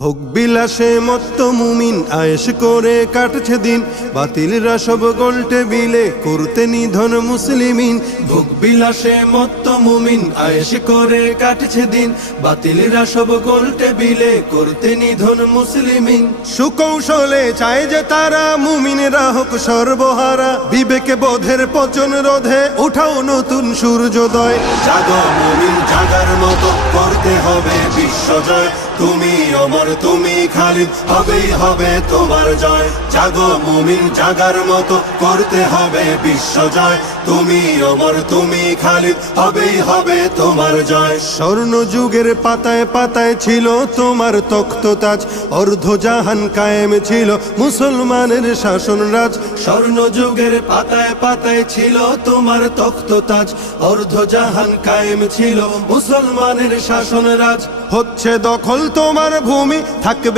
ভোগ বিলাসে মত্ত মুমিন আয়েশ করে কাটছে দিন, বাতিলরা সব গোল টেবিলে করতে নিধন মুসলিমিন। ভোগ বিলাসে মত্ত মুমিন আয়েশ করে কাটছে দিন, বাতিলরা সব গোল টেবিলে করতে নিধন মুসলিমিন। সুকৌশলে চায় যে তারা মুমিনরা হোক সর্বহারা, বিবেকে বোধের পচন রোধে উঠাও নতুন সূর্যোদয়। জাগো মুমিন, জাগার মতো করতে হবে বিশ্বজয়, তুমি অমর তুমি খালিদ, হবেই হবে তোমার জয়। জাগো মুমিন, জাগার মতো করতে হবে বিশ্বজয়, তুমি অমর তুমি খালিদ, হবেই হবে তোমার জয়। স্বর্ণ যুগের পাতায় পাতায় ছিল তোমার তখ্ততাজ, অর্ধজাহান কায়েম ছিল মুসলমানের শাসন রাজ। স্বর্ণ যুগের পাতায় পাতায় ছিল তোমার তখ্ততাজ, অর্ধজাহান কায়েম ছিল মুসলমানের শাসন রাজ। হচ্ছে দখল তোমার ভূমি, থাকবে